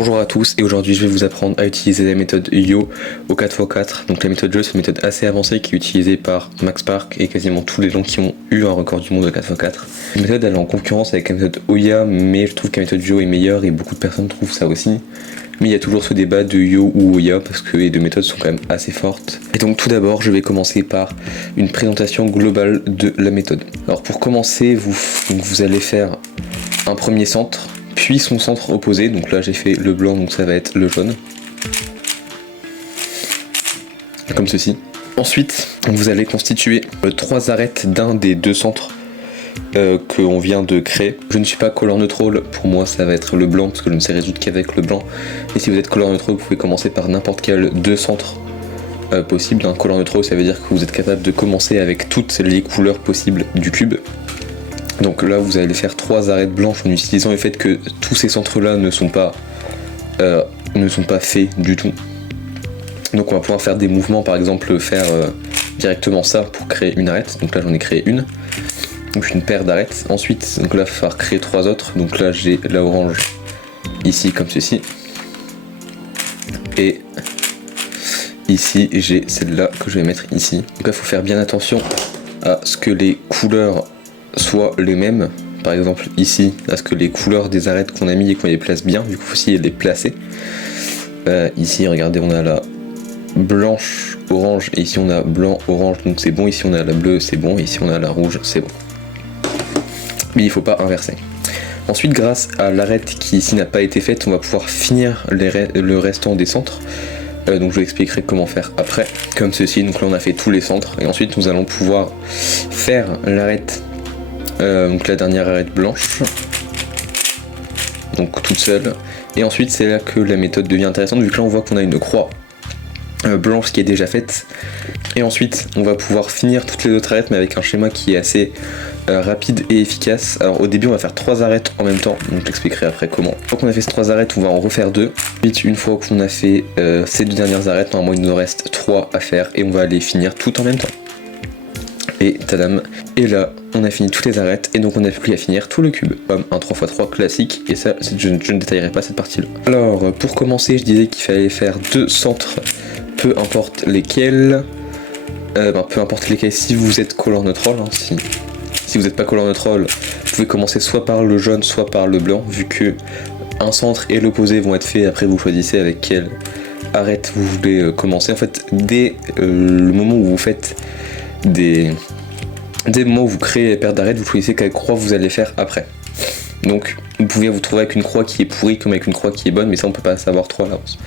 Bonjour à tous, et aujourd'hui je vais vous apprendre à utiliser la méthode Yo au 4x4. Donc la méthode Yo, c'est une méthode assez avancée qui est utilisée par Max Park et quasiment tous les gens qui ont eu un record du monde au 4x4. La méthode elle est en concurrence avec la méthode Oya, mais je trouve que la méthode Yo est meilleure et beaucoup de personnes trouvent ça aussi. Mais il y a toujours ce débat de Yo ou Oya parce que les deux méthodes sont quand même assez fortes. Et donc tout d'abord je vais commencer par une présentation globale de la méthode. Alors pour commencer, vous allez faire un premier centre, puis son centre opposé, donc là j'ai fait le blanc, donc ça va être le jaune, comme ceci. Ensuite, vous allez constituer 3 arêtes d'un des deux centres que on vient de créer. Je ne suis pas color neutral, pour moi ça va être le blanc, parce que je ne sais résoudre qu'avec le blanc. Et si vous êtes color neutral, vous pouvez commencer par n'importe quel deux centres possibles. Un color neutral, ça veut dire que vous êtes capable de commencer avec toutes les couleurs possibles du cube. Donc là vous allez faire 3 arêtes blanches en utilisant le fait que tous ces centres là ne sont pas faits du tout. Donc on va pouvoir faire des mouvements, par exemple faire directement ça pour créer une arête. Donc là j'en ai créé une, donc une paire d'arêtes. Ensuite donc là il va falloir créer 3 autres. Donc là j'ai la orange ici comme ceci, et ici j'ai celle-là que je vais mettre ici. Donc là il faut faire bien attention à ce que les couleurs soient les mêmes, par exemple ici, à ce que les couleurs des arêtes qu'on a mis et qu'on les place bien, du coup aussi les placer. Ici regardez, on a la blanche orange et ici on a blanc orange, donc c'est bon. Ici on a la bleue, c'est bon. Ici on a la rouge, c'est bon. Mais il faut pas inverser. Ensuite, grâce à l'arête qui ici n'a pas été faite, on va pouvoir finir le restant des centres. Donc je vous expliquerai comment faire après, comme ceci. Donc là on a fait tous les centres et ensuite nous allons pouvoir faire l'arête, donc la dernière arête blanche, donc toute seule. Et ensuite c'est là que la méthode devient intéressante, vu que là on voit qu'on a une croix blanche qui est déjà faite. Et ensuite on va pouvoir finir toutes les autres arêtes, mais avec un schéma qui est assez rapide et efficace. Alors au début on va faire 3 arêtes en même temps, donc j'expliquerai après comment. Une fois qu'on a fait ces 3 arêtes, on va en refaire 2. Ensuite, une fois qu'on a fait ces 2 dernières arêtes, normalement il nous en reste 3 à faire et on va les finir toutes en même temps. Et tadam, et là on a fini toutes les arêtes et donc on n'a plus qu'à finir tout le cube, comme un 3x3 classique, et ça je ne détaillerai pas cette partie là. Alors pour commencer, je disais qu'il fallait faire 2 centres, peu importe lesquels, si vous êtes color neutral, hein, si vous n'êtes pas color neutral, vous pouvez commencer soit par le jaune soit par le blanc, vu que un centre et l'opposé vont être faits. Après vous choisissez avec quelle arête vous voulez commencer. En fait dès le moment où vous faites dès le moment où vous créez les paires d'arêtes, vous choisissez quelle croix vous allez faire après. Donc vous pouvez vous trouver avec une croix qui est pourrie comme avec une croix qui est bonne, mais ça on peut pas savoir trop à l'avance.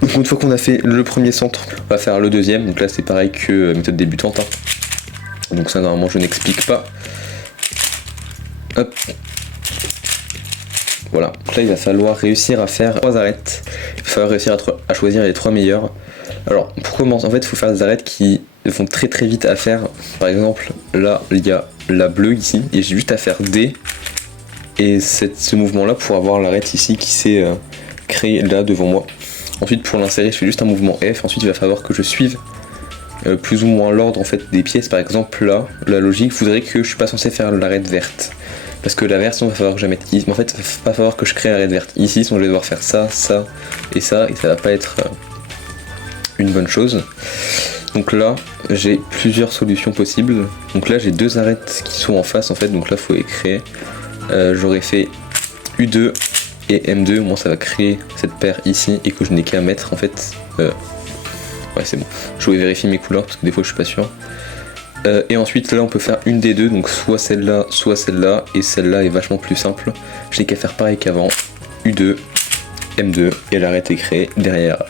Donc une fois qu'on a fait le premier centre, on va faire le deuxième. Donc là c'est pareil que méthode débutante, hein. Donc ça normalement je n'explique pas. Hop. Voilà, donc là il va falloir réussir à faire 3 arêtes. Il va falloir réussir à choisir les 3 meilleures. Alors pour commencer, en fait il faut faire des arêtes qui vont très très vite à faire. Par exemple là il y a la bleue ici et j'ai juste à faire D et ce mouvement là pour avoir l'arête ici qui s'est créée là devant moi. Ensuite pour l'insérer je fais juste un mouvement F. Ensuite il va falloir que je suive plus ou moins l'ordre en fait des pièces. Par exemple là la logique voudrait que je suis pas censé faire l'arête verte, parce que la verte sinon il va falloir que je la mette ici. En fait il va falloir que je crée l'arête verte ici, sinon je vais devoir faire ça, ça et ça va pas être une bonne chose. Donc là j'ai plusieurs solutions possibles. Donc là j'ai 2 arêtes qui sont en face en fait, donc là il faut les créer. J'aurais fait U2 et M2, moi ça va créer cette paire ici et que je n'ai qu'à mettre en fait. Ouais c'est bon, je vais vérifier mes couleurs parce que des fois je suis pas sûr. Et ensuite là on peut faire une des deux, donc soit celle-là soit celle-là, et celle-là est vachement plus simple. Je n'ai qu'à faire pareil qu'avant, U2, M2 et l'arête est créée derrière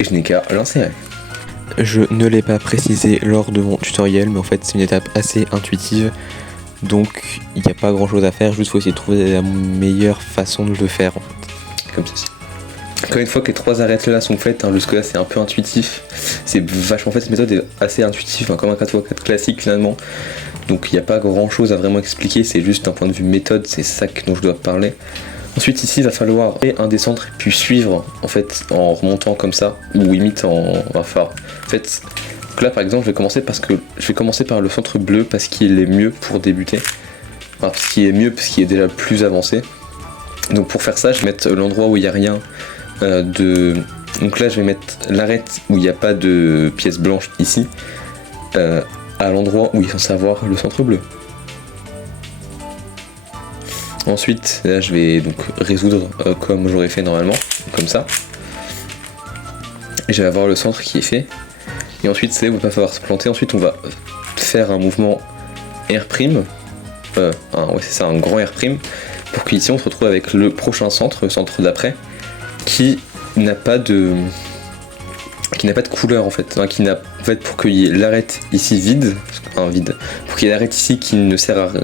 et je n'ai qu'à l'insérer. Je ne l'ai pas précisé lors de mon tutoriel, mais en fait c'est une étape assez intuitive, donc il n'y a pas grand chose à faire, juste faut essayer de trouver la meilleure façon de le faire en fait, comme ceci. Encore une fois que les 3 arêtes là sont faites, hein, jusque là c'est un peu intuitif, c'est vachement fait, cette méthode est assez intuitive, hein, comme un 4x4 classique finalement, donc il n'y a pas grand chose à vraiment expliquer, c'est juste d'un point de vue méthode, c'est ça dont je dois parler. Ensuite ici il va falloir créer un des centres puis suivre en fait en remontant comme ça, ou limite en fait. Donc là par exemple je vais commencer par le centre bleu parce qu'il est mieux pour débuter, enfin parce qu'il est mieux parce qu'il est déjà plus avancé. Donc pour faire ça, je vais mettre l'endroit où il n'y a rien Donc là je vais mettre l'arête où il n'y a pas de pièce blanche ici, à l'endroit où il est censé avoir le centre bleu. Ensuite là je vais donc résoudre comme j'aurais fait normalement, comme ça. Et je vais avoir le centre qui est fait. Et ensuite c'est où il va pas falloir se planter. Ensuite on va faire un mouvement R', ouais c'est ça, un grand R', pour qu'ici on se retrouve avec le prochain centre, le centre d'après, qui n'a pas de couleur en fait, pour qu'il y ait l'arête ici vide, pour qu'il y ait l'arête ici qui ne sert à rien,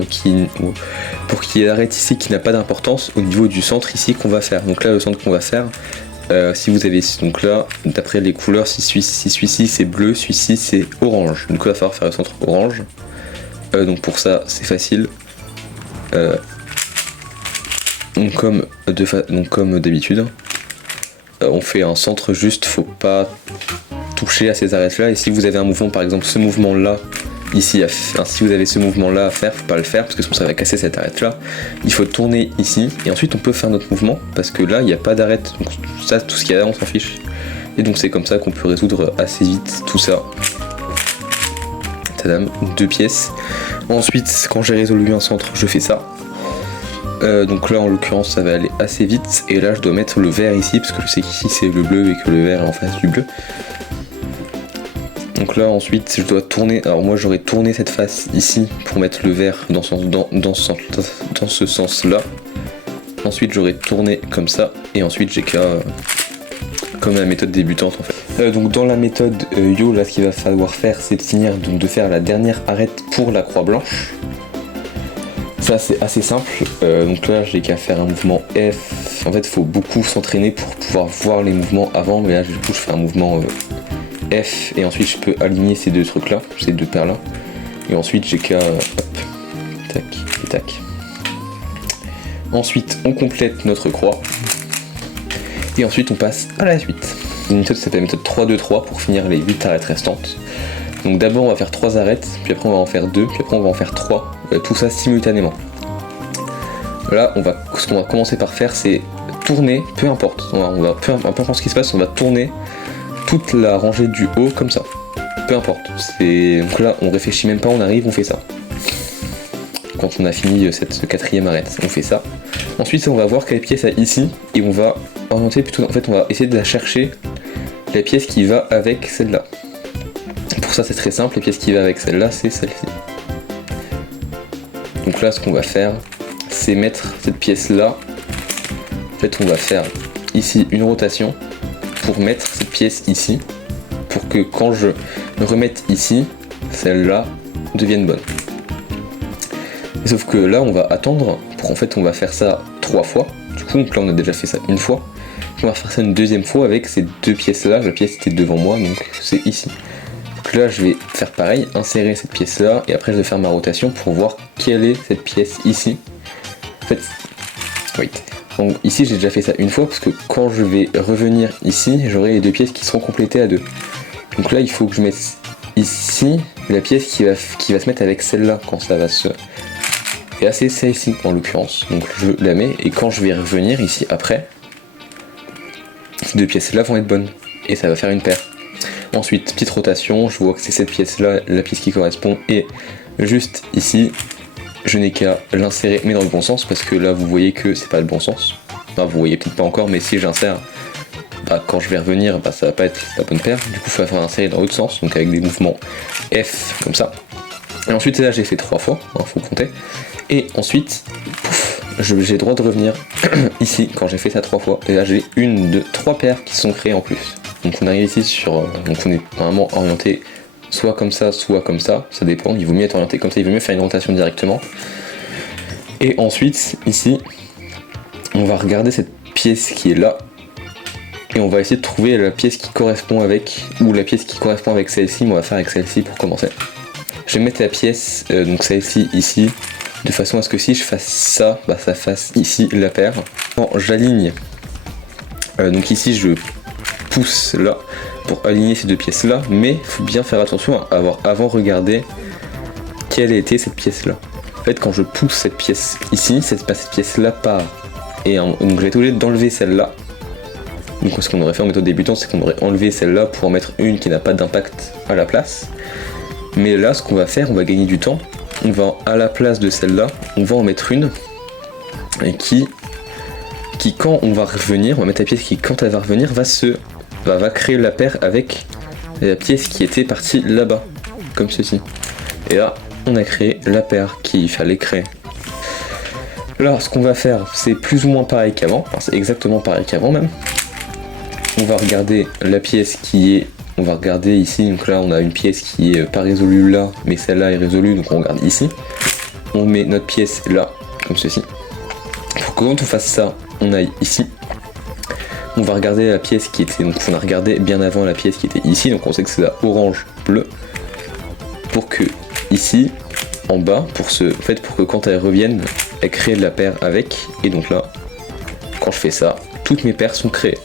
pour qu'il y ait l'arête ici qui n'a pas d'importance au niveau du centre ici qu'on va faire. Donc là le centre qu'on va faire, si vous avez donc là d'après les couleurs, si celui-ci c'est bleu, celui-ci c'est orange, donc il va falloir faire le centre orange. Donc pour ça c'est facile. Donc comme d'habitude, on fait un centre juste, faut pas toucher à ces arêtes là. Et si vous avez un mouvement, par exemple ce mouvement là ici, si vous avez ce mouvement là à faire, faut pas le faire parce que sinon ça va casser cette arête là. Il faut tourner ici et ensuite on peut faire notre mouvement parce que là il n'y a pas d'arête, donc ça, tout ce qu'il y a là on s'en fiche. Et donc c'est comme ça qu'on peut résoudre assez vite tout ça. Tadam, 2 pièces. Ensuite quand j'ai résolu un centre je fais ça. Donc là en l'occurrence ça va aller assez vite et là je dois mettre le vert ici parce que je sais qu'ici c'est le bleu et que le vert est en face du bleu. Donc là ensuite je dois tourner, alors moi j'aurais tourné cette face ici pour mettre le vert dans ce sens là. Ensuite j'aurais tourné comme ça et ensuite j'ai qu'à comme la méthode débutante en fait. Donc dans la méthode Yo, là ce qu'il va falloir faire c'est de finir de faire la dernière arête pour la croix blanche. Ça c'est assez simple, donc là j'ai qu'à faire un mouvement F. En fait il faut beaucoup s'entraîner pour pouvoir voir les mouvements avant, mais là du coup je fais un mouvement F et ensuite je peux aligner ces deux trucs là, ces deux paires là, et ensuite j'ai qu'à hop, tac et tac. Ensuite on complète notre croix et ensuite on passe à la suite. Une méthode c'est la méthode 3-2-3 pour finir les 8 arêtes restantes. Donc d'abord on va faire 3 arêtes, puis après on va en faire 2, puis après on va en faire 3, tout ça simultanément. Là ce qu'on va commencer par faire c'est tourner, peu importe peu importe ce qui se passe, on va tourner toute la rangée du haut comme ça. Peu importe. Donc là on réfléchit même pas, on arrive, on fait ça. Quand on a fini cette 4ème arête, on fait ça. Ensuite on va voir quelle pièce a ici, et on va orienter plutôt, en fait on va essayer de la chercher, la pièce qui va avec celle-là. Pour ça c'est très simple, la pièce qui va avec celle-là c'est celle-ci. Donc là ce qu'on va faire c'est mettre cette pièce là. En fait on va faire ici une rotation pour mettre cette pièce ici, pour que quand je me remette ici, celle-là devienne bonne. Et sauf que là on va attendre, en fait on va faire ça 3 fois, du coup donc là on a déjà fait ça une fois, on va faire ça une deuxième fois avec ces deux pièces là, la pièce était devant moi donc c'est ici. Donc là je vais faire pareil, insérer cette pièce là et après je vais faire ma rotation pour voir quelle est cette pièce ici. En fait, oui. Donc ici j'ai déjà fait ça une fois parce que quand je vais revenir ici j'aurai les deux pièces qui seront complétées à 2. Donc là il faut que je mette ici la pièce qui va se mettre avec celle-là quand ça va se... Et là c'est celle-ci en l'occurrence. Donc je la mets et quand je vais revenir ici après, ces deux pièces là vont être bonnes et ça va faire une paire. Ensuite petite rotation, je vois que c'est cette pièce là, la pièce qui correspond, et juste ici je n'ai qu'à l'insérer mais dans le bon sens parce que là vous voyez que c'est pas le bon sens. Enfin, vous voyez peut-être pas encore, mais si j'insère, quand je vais revenir ça va pas être la bonne paire, du coup il va falloir insérer dans l'autre sens, donc avec des mouvements F comme ça. Et ensuite là j'ai fait 3 fois, faut compter, et ensuite pouf, j'ai le droit de revenir ici quand j'ai fait ça 3 fois, et là j'ai 1, 2, 3 paires qui sont créées en plus. Donc on arrive ici sur, donc on est normalement orienté soit comme ça, ça dépend, il vaut mieux être orienté comme ça, il vaut mieux faire une rotation directement. Et ensuite, ici, on va regarder cette pièce qui est là, et on va essayer de trouver la pièce qui correspond avec, ou la pièce qui correspond avec celle-ci, mais on va faire avec celle-ci pour commencer. Je vais mettre la pièce, donc celle-ci ici, de façon à ce que si je fasse ça, ça fasse ici la paire. Bon, j'aligne, donc ici je pousse là, pour aligner ces deux pièces là, mais il faut bien faire attention à avoir avant regardé quelle était cette pièce là. En fait quand je pousse cette pièce ici, cette pièce là part, donc j'ai été obligé d'enlever celle-là. Donc ce qu'on aurait fait en méthode débutant, c'est qu'on aurait enlevé celle-là pour en mettre une qui n'a pas d'impact à la place. Mais là, ce qu'on va faire, on va gagner du temps. On va, à la place de celle-là, on va en mettre une et qui quand on va revenir, on va mettre la pièce qui quand elle va revenir va créer la paire avec la pièce qui était partie là-bas, comme ceci. Et là, on a créé la paire qu'il fallait créer. Là, ce qu'on va faire, c'est plus ou moins pareil qu'avant, enfin, c'est exactement pareil qu'avant même. On va regarder la pièce qui est, on va regarder ici, donc là on a une pièce qui est pas résolue là, mais celle-là est résolue, donc on regarde ici. On met notre pièce là, comme ceci. Pour que quand on fasse ça, on aille ici. On va regarder la pièce qui était, donc on a regardé bien avant la pièce qui était ici, donc on sait que c'est la orange bleu. Pour que ici, en bas, pour que quand elle revienne, elle crée la paire avec, et donc là, quand je fais ça, toutes mes paires sont créées.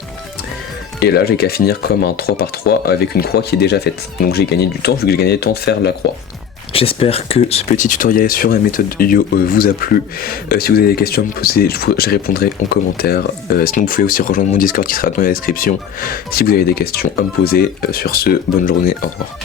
Et là, j'ai qu'à finir comme un 3×3 avec une croix qui est déjà faite. Donc j'ai gagné du temps, vu que j'ai gagné le temps de faire la croix. J'espère que ce petit tutoriel sur la méthode Yo vous a plu. Si vous avez des questions à me poser, je répondrai en commentaire. Sinon, vous pouvez aussi rejoindre mon Discord qui sera dans la description si vous avez des questions à me poser. Sur ce, bonne journée, au revoir.